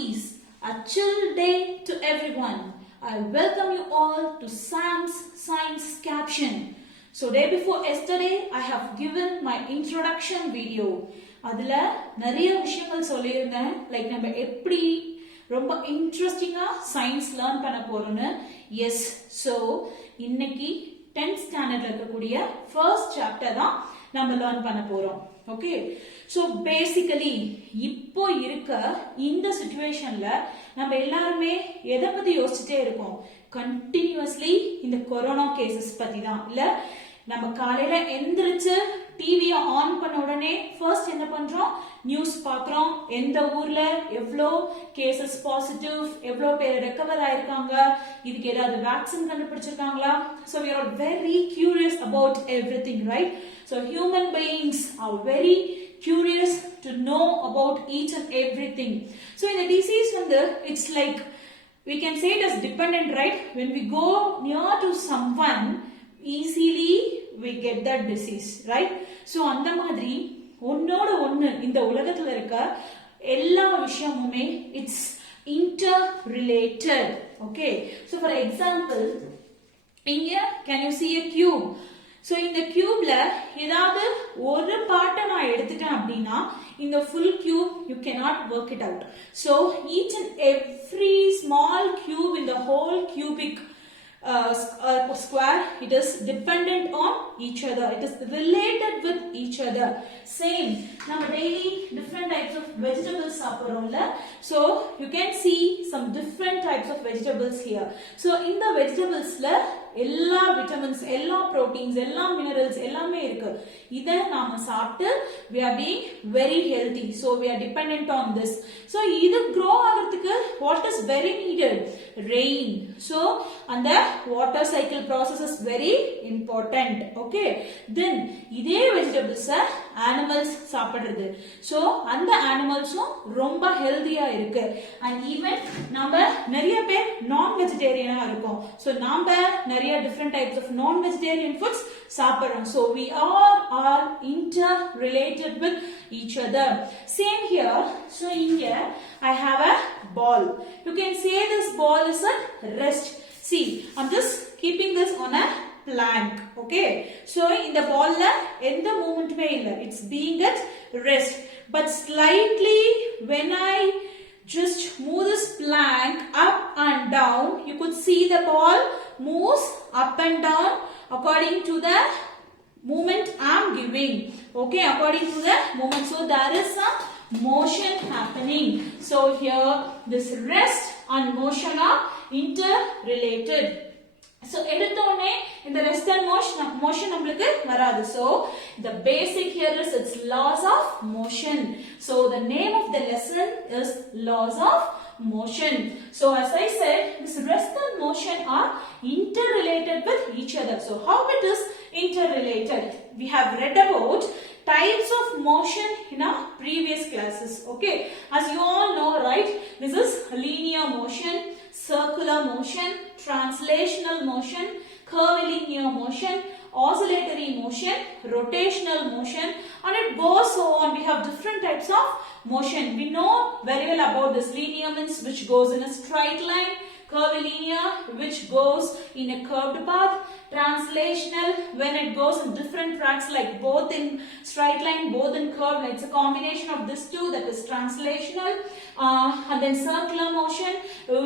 peace. A chill day to everyone. I welcome you all to Sam's Science Caption. So day before yesterday, I have given my introduction video. அதில நிறைய விஷயங்கள் சொல்லியிருந்தேன். Like நம்ம எப்படி ரொம்ப இன்ட்ரெஸ்டிங்கா science learn பண்ண போறோம்னு. Yes. So இன்னைக்கு 10th ஸ்டாண்டர்ட்ல இருக்கக்கூடிய ஃபர்ஸ்ட் சாப்டர் தான் நம்ம லேர்ன் பண்ண போறோம். ஓகே, ஸோ பேசிக்கலி இப்போ இருக்க இந்த சிச்சுவேஷன்ல நம்ம எல்லாருமே எதை பத்தி யோசிச்சுட்டே இருக்கோம்? கண்டினியூஸ்லி இந்த கொரோனா கேசஸ் பத்தி தான். இல்ல நம்ம காலையில எந்திரிச்சு டிவியை ஆன் பண்ண உடனே ஃபர்ஸ்ட் என்ன பண்றோம்? நியூஸ் பாக்குறோம். எந்த ஊர்ல எவ்வளோ கேசஸ் பாசிட்டிவ், எவ்வளோ பேர் ரெக்கவர் ஆயிருக்காங்க, இதுக்கு ஏதாவது vaccine கண்டுபிடிச்சிருக்காங்களா? So we are very curious about everything, right? So human beings are very curious to know about each and everything. So in the disease it's like we can say it as dependent, right? When we go near to someone, easily we get that disease, right? So அந்த மாதிரி ஒன்னோட ஒன்னு இந்த உலகத்துல இருக்க எல்லா விஷயமுமே it's inter related. Okay, so for example, இங்க can you see a cube? So இந்த கியூப்ல ஏதாவது ஒரு பார்ட்டை நான் எடுத்துட்டேன் அப்படின்னா இந்த full cube you cannot work it out. So each and every small cube in the whole cubic square, it is dependent on each other, it is related with each other. Same, நம்ம daily different types of vegetables சாப்பிடுறோம்ல. So you can see some different types of vegetables here. So in the vegetablesல எல்லா vitamins, எல்லா proteins, எல்லா minerals எல்லாமே இருக்கு. இதை நாம சாப்பிட்டு we are being very healthy. So we are dependent on this. So இது grow ஆகிறதுக்கு what is very needed? Rain. So and the water cycle process is very important. Okay, then இதே vegetables animals சாப்பிடுறது. So அந்த animalsம் ரொம்ப ஹெல்தியா இருக்கு. And even நம்ம நிறைய பேர் நான் வெஜிடேரியனா இருக்கோம். So நாம நிறைய different types of non vegetarian foods சாப்பிடுறோம். So we are interrelated with each other. Same here. So here I have a ball. You can say this ball is at rest. See, I'm just keeping this on a plank. Okay, so in the ball la endha movement me illa, it's being at rest. But slightly when I just move this plank up and down, you could see the ball moves up and down according to the movement I am giving. Okay, according to the movement. So there is some motion happening. So here this rest and motion are interrelated. So எடுத்தோனே இந்த rest and motion நம்மளுக்கு வராது. So the basic here is its laws of motion. So the name of the lesson is laws of motion. So as I said, this rest and motion are interrelated with each other. So how it is interrelated? We have read about types of motion in our previous classes. Okay, as you all know, right, this is linear motion, circular motion, translational motion, curvilinear motion, oscillatory motion, rotational motion, and it goes on. We have different types of motion. We know very well about this. Linear means which goes in a straight line, curvilinear which goes in a curved path, translational when it goes in different tracks, like both in straight line, both in curved. It's a combination of this two, that is translational. And then circular motion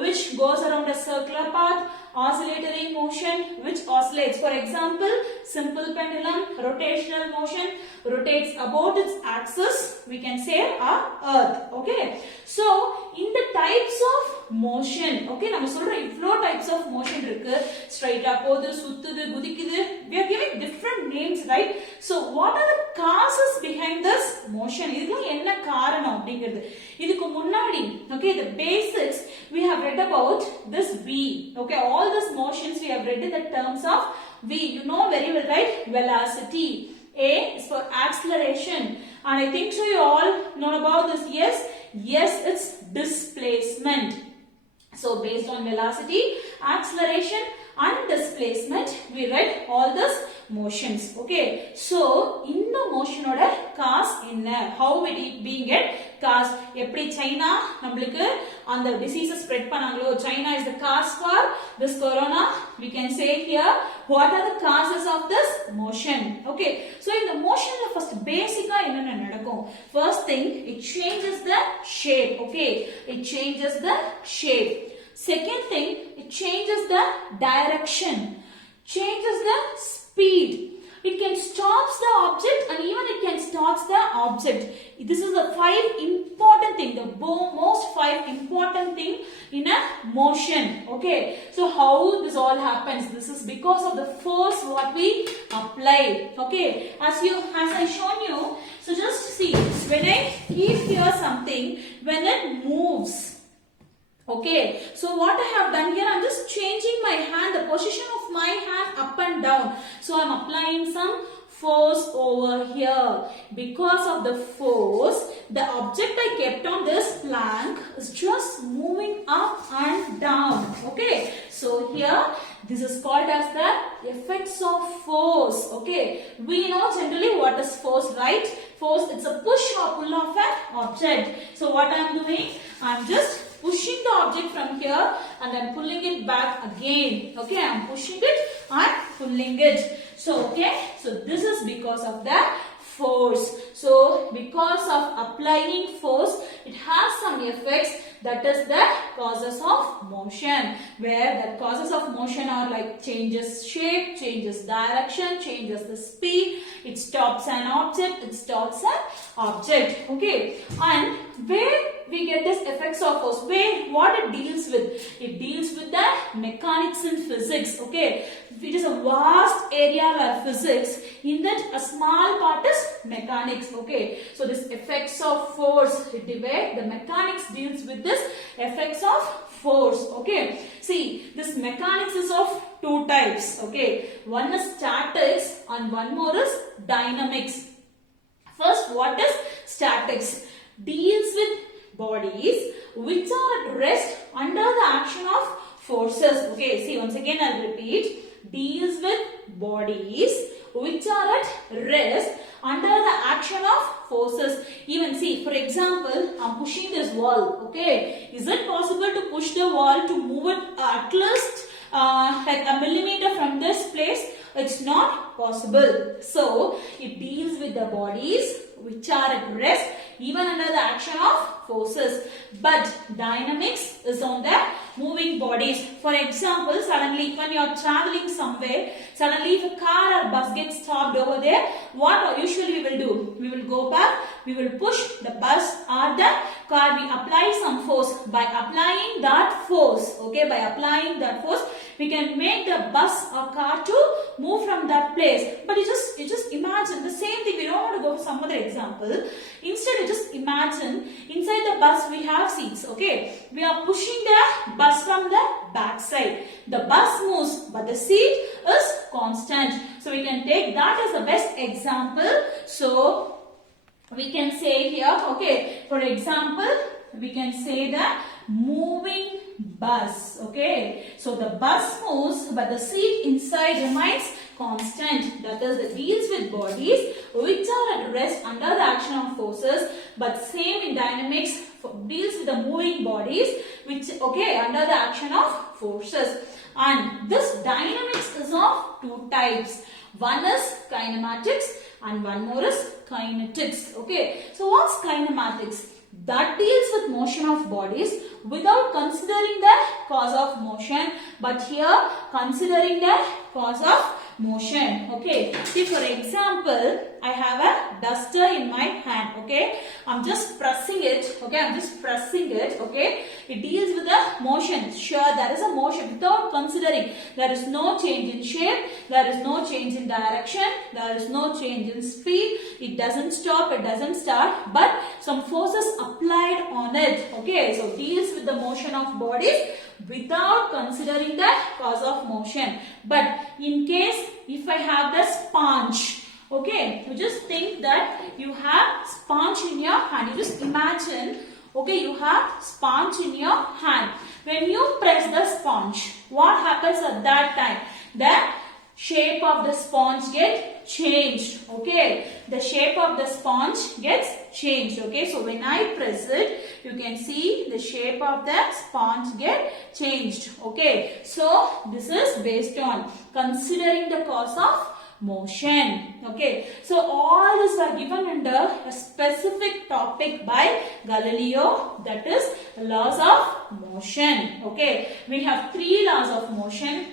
which goes around a circular path, oscillatory motion which oscillates. For example, simple pendulum, rotational motion rotates about its axis, we can say our earth. Okay, so in the types of motion, okay, நம்ம சொல்ற இவ்ளோ types of motion இருக்கு. ஸ்ட்ரைட்டா போகுது, சுத்துது, குதிக்குது. We are giving different names, right? So what are the causes behind this motion? இதுக்கு என்ன காரணம் அப்படிங்கிறது. இதுக்கு முன்னாடி, okay, the basics we have read about this V. Okay, all these motions we have read in the terms of V. You know very well, right? Velocity. A is for acceleration, and I think so you all know about this. Yes, it's displacement. So based on velocity, acceleration and displacement, we read all these motions. Okay, so in the motion oda cause enna, how it being get cause. எப்படி China நம்மளுக்கு அந்த disease spread பண்ணாங்களோ, China is the cause for this corona. We can say here what are the causes of this motion. Okay, so in the motion first basic என்னென்ன நடக்கும்? First thing, it changes the shape. Okay, it changes the shape. Second thing, it changes the direction, changes the speed. It can stop the object and even it can stop the object. This is the 5 important thing, the most 5 important thing in a motion. Okay, so how this all happens? This is because of the force what we apply. Okay, as I shown you, so just see, when I keep here something, when it moves. Okay, so what I have done here, I am just changing my hand, the position of my hand up and down. So I am applying some force over here. Because of the force, the object I kept on this plank is just moving up and down. Okay, so here this is called as the effects of force. Okay, we know generally what is force, right? Force, it's a push or pull of an object. So what I am doing, I am just pushing the object from here and then pulling it back again. Okay, I am pushing it and pulling it. So okay, so this is because of the force. So because of applying force, it has some effects, that is the causes of motion, where the causes of motion are like changes shape, changes direction, changes the speed, it stops an object, it stops an object. Okay, and where we get this effects of force, where what it deals with, it deals with the mechanics and physics. Okay, it is a vast area of physics, in that a small part is mechanics. Okay, so this effects of force, it divide, the mechanics deals with this effects of force. Okay, see, this mechanics is of 2 types. Okay, one is statics and one more is dynamics. First, what is statics? Deals with bodies which are at rest under the action of forces. Okay, see, once again I'll repeat, deals with bodies which are at rest under the action of forces. Even see, for example, I'm pushing this wall. Okay, is it possible to push the wall to move it at least like a millimeter from this place? It's not possible. So it deals with the bodies which are at rest even under the action of forces. But dynamics is on the moving bodies. For example, suddenly when you are traveling somewhere, suddenly if a car or bus gets stopped over there, what usually we will do? We will go back, we will push the bus or the car, we apply some force. By applying that force, okay, by applying that force, we can make the bus or car to move from that place. But you just imagine the same thing. We don't want to go for some other example. Instead, you just imagine inside the bus we have seats. Okay, we are pushing the bus from the back side. The bus moves, but the seat is constant. So we can take that as the best example. So we can say here, okay, for example, we can say the moving bus. Okay, so the bus moves, but the seat inside remains constant. That is, it deals with bodies which are at rest under the action of forces. But same in dynamics, deals with the moving bodies which, okay, under the action of forces. And this dynamics is of 2 types. One is kinematics and one more is kinetics. Okay, so what's kinematics? That deals with motion of bodies without considering the cause of motion, but here considering the cause of motion. Okay, see, for example, I have a duster in my hand. Okay, I'm just pressing it. Okay, I'm just pressing it. Okay, it deals with the motion. Sure, there is a motion without considering. There is no change in shape, there is no change in direction, there is no change in speed. It doesn't stop, it doesn't start, but some forces applied on it. Okay, so deals with the motion of bodies without considering the cause of motion. But in case if I have the sponge, okay, you just think that you have sponge in your hand. You just imagine, okay, you have sponge in your hand. When you press the sponge, what happens at that time? The shape of the sponge get changed. Okay, the shape of the sponge gets changed. Okay, so when I press it, you can see the shape of the sponge get changed. Okay, so this is based on considering the cause of motion. Okay, so all these are given under a specific topic by Galileo, that is laws of motion. Okay, we have 3 laws of motion.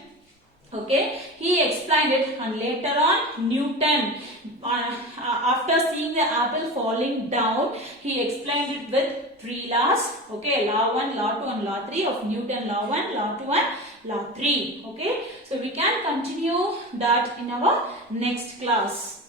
Okay, he explained it, and later on Newton, after seeing the apple falling down, he explained it with 3 laws. Okay, law 1, law 2 and law 3 of Newton, law 1, law 2 and law 3. Okay, so we can continue that in our next class.